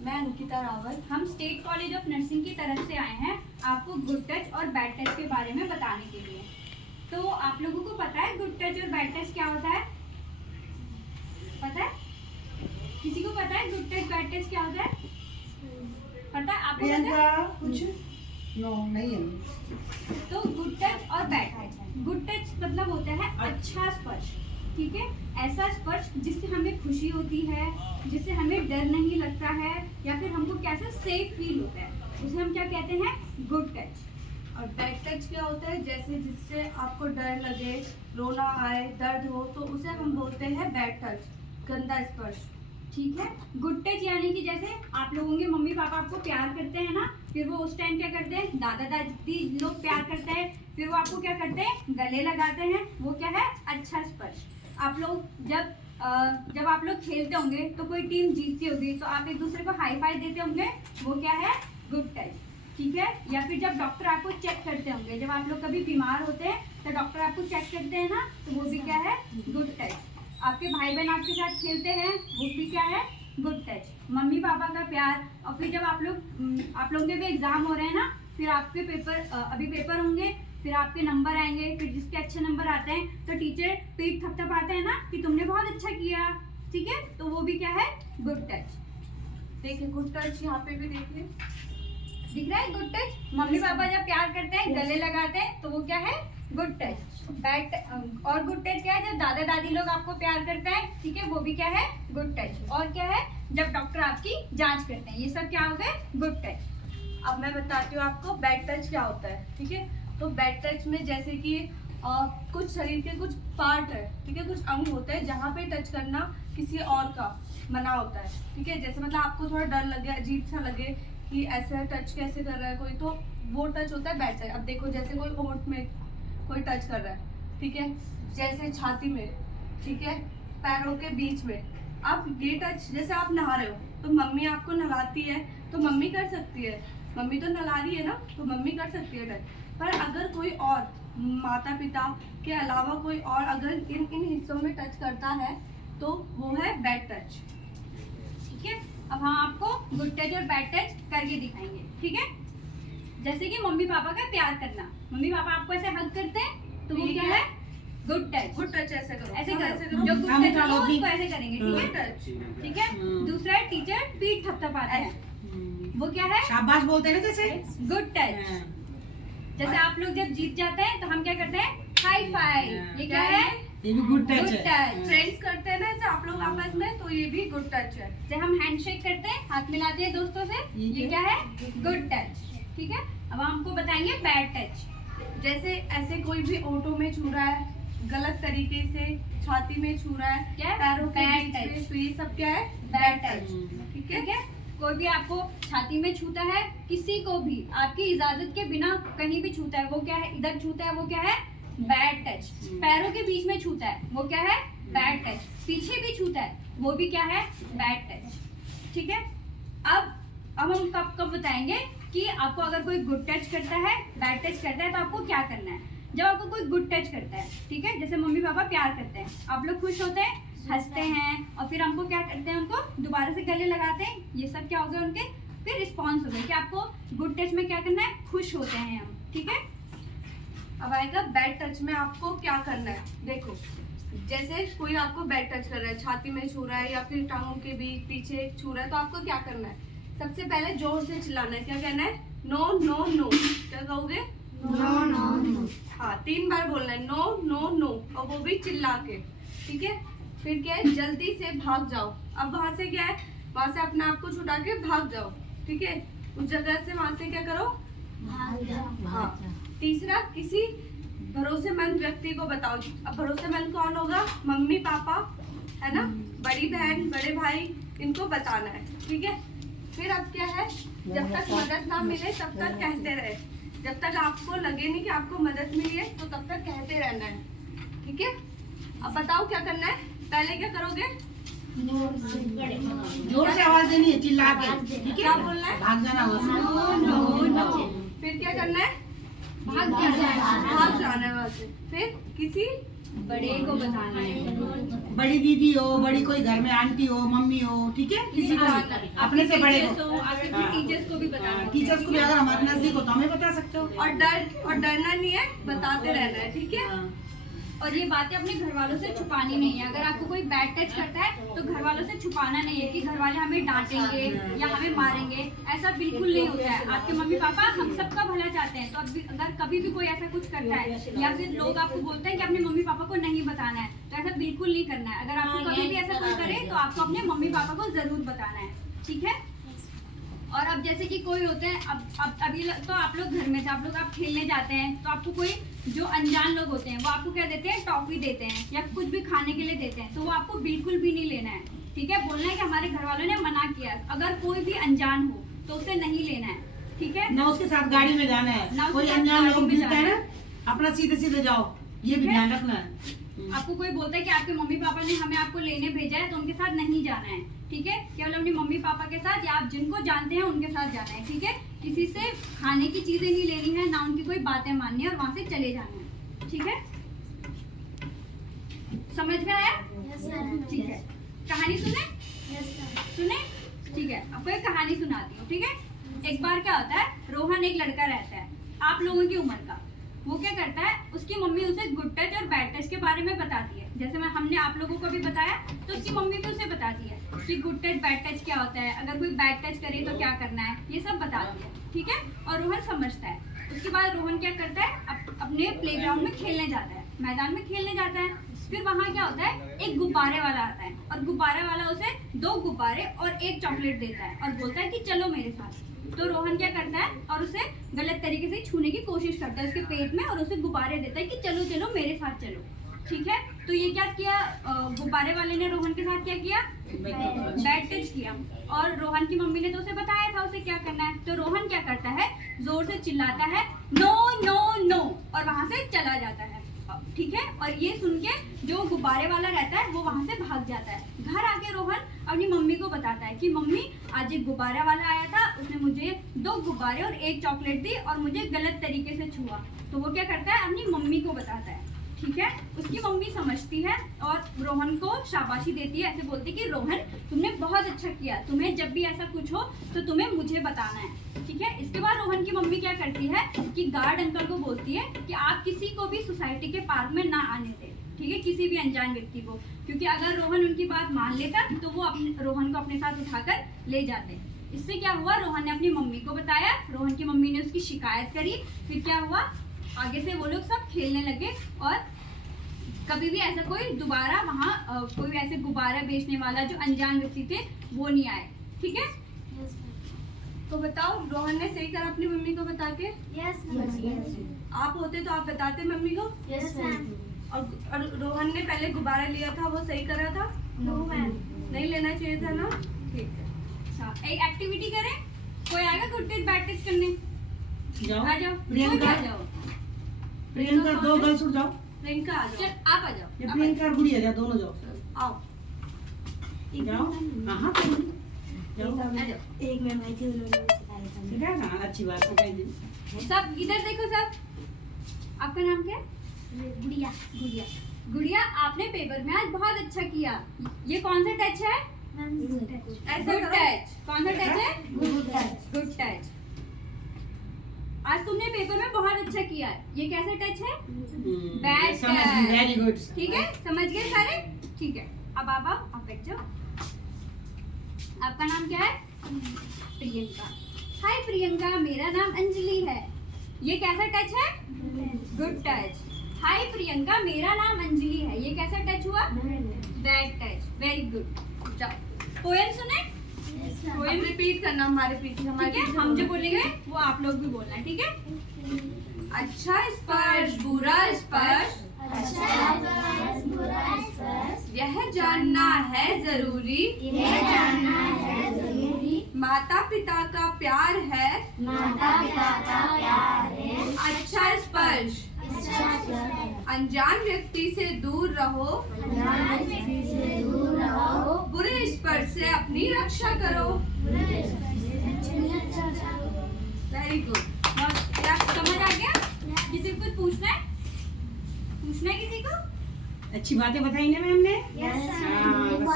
मैं अंकिता रावत। हम state college of nursing की तरफ से आए हैं आपको गुड टच और बैड टच के बारे में बताने के लिए। तो आप लोगों को पता है गुड टच और बैड टच क्या होता है? पता है? किसी को पता है गुड टच बैड टच क्या होता है? पता है आपको? पता है? कुछ नो नहीं है। तो गुड टच और बैड टच, गुड टच मतलब होता है अच्छा स्पर्श, ठीक है, ऐसा स्पर्श जिससे हमें खुशी होती है, जिससे हमें डर नहीं लगता है या फिर हमको कैसा सेफ फील होता है, उसे हम क्या कहते हैं? Good touch. और बैड टच क्या होता है? जैसे जिससे आपको डर लगे, रोना आए, दर्द हो, तो उसे हम बोलते हैं बैड टच, गंदा स्पर्श। ठीक है। गुड टच यानी कि जैसे आप लोगों के मम्मी पापा आपको प्यार करते हैं ना, फिर वो उस टाइम क्या करते हैं, दादा दादी लोग प्यार करते हैं, फिर वो आपको क्या करते हैं, गले लगाते हैं, वो क्या है? अच्छा स्पर्श। आप लोग जब आप लोग खेलते होंगे तो कोई टीम जीतती होगी तो आप एक दूसरे को हाई फाई देते होंगे, वो क्या है? गुड टच, ठीक है। या फिर जब डॉक्टर आपको चेक करते होंगे, जब आप लोग कभी बीमार होते हैं तो डॉक्टर आपको चेक करते हैं ना, तो वो भी क्या है? Good touch. आपके भाई बहन आपके साथ खेलते हैं, वो भी क्या है? Good touch. मम्मी पापा का प्यार। और फिर जब आप लोगों के भी एग्जाम हो रहे हैं ना, फिर आपके अभी पेपर होंगे, फिर आपके नंबर आएंगे, फिर जिसके अच्छे नंबर आते हैं तो टीचर पीठ थपथपाते हैं ना कि तुमने बहुत अच्छा किया, ठीक है, तो वो भी क्या है? Good touch. देखिए गुड टच यहाँ पे भी देखिए, दिख रहा है गुड टच। मम्मी पापा जब प्यार करते हैं, गले लगाते हैं, तो वो क्या है? Good touch. बैड और गुड टच क्या है? जब दादा दादी लोग आपको प्यार करते हैं, ठीक है, वो भी क्या है? Good touch. और क्या है? जब डॉक्टर आपकी जांच करते हैं, ये सब क्या होता है? Good touch. अब मैं बताती हूँ आपको बैड टच क्या होता है, ठीक है। तो बैड टच में जैसे कि कुछ शरीर के कुछ पार्ट है, ठीक है, कुछ अंग होते हैं जहाँ पे टच करना किसी और का मना होता है, ठीक है। जैसे मतलब आपको थोड़ा डर लगे, अजीब सा लगे कि ऐसे टच कैसे कर रहा है कोई, तो वो टच होता है बैड टच। अब देखो जैसे कोई होंठ में कोई टच कर रहा है, ठीक है, जैसे छाती में, ठीक है, पैरों के बीच में। अब ये टच, जैसे आप नहा रहे हो तो मम्मी आपको नहलाती है तो मम्मी कर सकती है, मम्मी तो नहला रही है ना, तो मम्मी कर सकती है टच। पर अगर कोई और माता पिता के अलावा कोई और अगर इन हिस्सों में टच करता है तो वो है बैड टच, ठीक है। अब हम आपको गुड टच और बैड टच करके दिखाएंगे, ठीक है। जैसे कि मम्मी पापा का प्यार करना, मम्मी पापा आपको ऐसे हग करते हैं तो वो क्या है? Good touch. गुड टच ऐसे करो, ऐसे हाँ, करो, जो गुड टच हो उसको ऐसे करेंगे, ठीक गुड है, टच। ठीक है। दूसरा है टीचर पीठ थपथपाते हैं, वो क्या है? शाबाश बोलते हैं ना जैसे। Good touch. जैसे आप लोग जब जीत जाते हैं तो हम क्या करते हैं? High five. ये क्या है? ये भी गुड टच गुड है। टच। फ्रेंड्स करते हैं ना ऐसे आप लोग आपस में, तो ये भी गुड टच है। जब हम हैंडशेक करते हैं, हाथ मिलाते हैं दोस्तों से, ये क्या है? गुड टच, ठीक है। अब हम आपको बताएंगे बैड टच। जैसे ऐसे कोई भी ऑटो में छू रहा है, गलत तरीके से छाती में छू रहा है, क्या है? पैरों के Bad बीच touch। में, तो ये सब क्या है? बैड टच, ठीक ठीक है। है। कोई भी आपको छाती में छूता है, किसी को भी आपकी इजाजत के बिना कहीं भी छूता है, वो क्या है? इधर छूता है, वो क्या है? Bad touch. पैरों के बीच में छूता है, वो क्या है? Bad touch. पीछे भी छूता है, वो भी क्या है? बैड टच, ठीक है। अब हम कब बताएंगे कि आपको अगर कोई गुड टच करता है, बैड टच करता है, तो आपको क्या करना है। जब आपको कोई गुड टच करता है, ठीक है, जैसे मम्मी पापा प्यार करते हैं, आप लोग खुश होते हैं, हंसते हैं, और फिर हमको क्या करते हैं? उनको दोबारा से गले लगाते हैं। ये सब क्या हो गया? उनके फिर रिस्पॉन्स हो गए कि आपको गुड टच में क्या करना है? खुश होते हैं हम, ठीक है। अब आएगा बैड टच में आपको क्या करना है। देखो जैसे कोई आपको बैड टच कर रहा है, छाती में छू रहा है या फिर टांगों के बीच पीछे छू रहा है, तो आपको क्या करना है? सबसे पहले जोर से चिल्लाना है। क्या कहना है? No no no. क्या कहोगे? No no no. हाँ, 3 बार बोलना है, नो नो नो, और वो भी चिल्ला के, ठीक है। फिर क्या है? जल्दी से भाग जाओ। अब वहां से क्या है? वहां से अपने आप को छुटा के भाग जाओ, ठीक है। उस जगह से वहां से क्या करो? हाँ। तीसरा, किसी भरोसेमंद व्यक्ति को बताओ। अब भरोसेमंद कौन होगा? मम्मी पापा, है ना, बड़ी बहन, बड़े भाई, इनको बताना है, ठीक है। फिर अब क्या है? जब तक मदद ना मिले तब तक कहते रहे, जब तक आपको लगे नहीं कि आपको मदद मिली है तो तब तक कहते रहना है, ठीक है। अब बताओ क्या करना है? पहले क्या करोगे? जोर से आवाज देनी है, चिल्ला के, ठीक है। क्या बोलना है? भाग जाना वहाँ से। No no. फिर क्या करना है? भाग जाना है वहां से। फिर किसी बड़े को बताना है। बड़ी दीदी हो, बड़ी कोई घर में आंटी हो, मम्मी हो, ठीक है, किसी को भी, अपने से बड़े को। आपके टीचर्स को भी बताना है। टीचर्स को भी अगर हमारे नजदीक हो तो हमें बता सकते हो। और डरना नहीं है, बताते रहना है, ठीक है। और ये बातें अपने घर वालों से छुपानी नहीं है। अगर आपको कोई बैड टच करता है तो घर वालों से छुपाना नहीं है कि घर वाले हमें डांटेंगे या हमें मारेंगे। ऐसा बिल्कुल नहीं होता है। आपके मम्मी पापा हम सबका भला चाहते हैं, तो अगर कभी भी कोई ऐसा कुछ करता है या फिर लोग आपको बोलते हैं कि अपने मम्मी पापा को नहीं बताना है, तो ऐसा बिल्कुल नहीं करना है। अगर आपको कभी भी ऐसा कोई करे तो आपको अपने मम्मी पापा को जरूर बताना है, ठीक है। और अब जैसे कि कोई होते हैं, अब अभी तो आप लोग घर में थे, आप खेलने जाते हैं, तो आपको कोई जो अनजान लोग होते हैं वो आपको क्या देते हैं, टॉफी देते हैं या कुछ भी खाने के लिए देते हैं, तो वो आपको बिल्कुल भी नहीं लेना है, ठीक है। बोलना है कि हमारे घर वालों ने मना किया। अगर कोई भी अनजान हो तो उसे नहीं लेना है, ठीक है। ना उसके साथ गाड़ी में जाना है, कोई अनजान लोग मिलता है ना, अपना सीधे सीधे जाओ, ये भी ध्यान रखना है। आपको कोई बोलता है कि आपके मम्मी पापा ने हमें आपको लेने भेजा है, तो उनके साथ नहीं जाना है, ठीक है। केवल अपने मम्मी पापा के साथ या आप जिनको जानते हैं उनके साथ जाना है, ठीक है। किसी से खाने की चीजें नहीं लेनी है, ना उनकी कोई बातें माननी है, और वहां से चले जाना है, ठीक है। समझ में आया? ठीक है। कहानी सुने, ठीक है। आपको एक कहानी सुनाती हूँ, ठीक है। एक बार क्या होता है, रोहन एक लड़का रहता है आप लोगों की उम्र का। वो क्या करता है, उसकी मम्मी उसे गुड टच और बैड टच के बारे में बताती है। जैसे हमने आप लोगों को भी बताया, तो उसकी मम्मी भी उसे बताती है कि गुड टच बैड टच क्या होता है, अगर कोई बैड टच करे तो क्या करना है, ये सब बताती है, ठीक है। और रोहन समझता है। उसके बाद रोहन क्या करता है, अपने प्लेग्राउंड में खेलने जाता है, मैदान में खेलने जाता है। फिर वहाँ क्या होता है, एक गुब्बारे वाला आता है, और गुब्बारे वाला उसे 2 गुब्बारे और 1 चॉकलेट देता है और बोलता है कि चलो मेरे साथ। तो रोहन क्या करता है, और उसे गलत तरीके से छूने की कोशिश करता है उसके पेट में, और उसे गुब्बारे देता है कि चलो चलो मेरे साथ चलो, ठीक है। तो ये क्या किया, गुब्बारे वाले ने रोहन के साथ क्या किया, बैड टच किया। और रोहन की मम्मी ने तो उसे बताया था उसे क्या करना है। तो रोहन क्या करता है, जोर से चिल्लाता है नो नो नो, और वहां से चला जाता है, ठीक है। और ये सुन के जो गुब्बारे वाला रहता है वो वहां से भाग जाता है। घर आके रोहन अपनी मम्मी को बताता है कि मम्मी आज एक गुब्बारे वाला आया था, उसने मुझे 2 गुब्बारे और 1 चॉकलेट दी और मुझे गलत तरीके से छुआ। तो वो क्या करता है, अपनी मम्मी को बताता है, ठीक है। उसकी मम्मी समझती है और रोहन को शाबाशी देती है, ऐसे बोलती है कि रोहन तुमने बहुत अच्छा किया, तुम्हें जब भी ऐसा कुछ हो तो तुम्हें मुझे बताना है, ठीक है। इसके बाद रोहन की मम्मी क्या करती है कि गार्ड अंकल को बोलती है कि आप किसी को भी सोसाइटी के पार्क में ना आने दें, ठीक है, किसी भी अनजान व्यक्ति को, क्योंकि अगर रोहन उनकी बात मान लेता तो वो रोहन को अपने साथ उठाकर ले जाते। इससे क्या हुआ, रोहन ने अपनी मम्मी को बताया, रोहन की मम्मी ने उसकी शिकायत करी। फिर क्या हुआ, आगे से वो लोग सब खेलने लगे, और कभी भी ऐसा कोई दोबारा वहाँ कोई ऐसे गुब्बारा बेचने वाला जो अनजान व्यक्ति थे वो नहीं आए, ठीक है। तो बताओ, रोहन ने सही करा अपनी मम्मी को बता के? आप होते तो आप बताते मम्मी को? और रोहन ने पहले गुब्बारा लिया था, वो सही करा था? नहीं लेना चाहिए था ना, ठीक है। अच्छा, एक एक्टिविटी करें, कोई आएगा गुड टच बैड टच करने? जाओ, आ जाओ, प्रियंका, आ जाओ। प्रियंका 2 गर्ल्स उठ जाओ, प्रियंका आ जाओ, चल आप आ जाओ, ये प्रियंका और गुड़िया जाओ, दोनों जाओ, आओ। जाओ, हाँ जाओ, एक मैम आई थी, उन्होंने सिखाया था। सिखाया था, अच्छी बात है। सब इधर देखो सब। आपका नाम क्या है? गुड़िया। गुड़िया। गुड़िया, आपने पेपर में आज बहुत अच्छा किया। ये कौन सा टच है? ऐसा गुड करो। टच। कौन सा टच है? Good touch. Good touch. आज तुमने पेपर में बहुत अच्छा किया। ये कैसा टच है? Bad touch. वेरी गुड, ठीक है, समझ गए सारे? ठीक है, अब आप बैठ जाओ। आपका नाम क्या है? प्रियंका। हाय प्रियंका, मेरा नाम अंजलि है। ये कैसा टच है? Good touch. हाय प्रियंका, मेरा नाम अंजलि है। ये कैसा टच हुआ? Bad touch. Very good. जाओ, पोएम सुने? पोएम रिपीट करना हमारे पीछे, हमारे ठीक है, पीछे हम जो बोलेंगे वो आप लोग भी बोलना है, ठीक है। अच्छा स्पर्श, बुरा स्पर्श, यह जानना है जरूरी, माता पिता का प्यार है, अच्छा स्पर्श, अनजान व्यक्ति से दूर रहो, बुरे स्पर्श से अपनी रक्षा करो। Very good. क्या समझ आ गया? किसी को कुछ पूछना है? पूछना है किसी को? अच्छी बातें बताई ना मैम ने। Yes, sir. हाँ, बस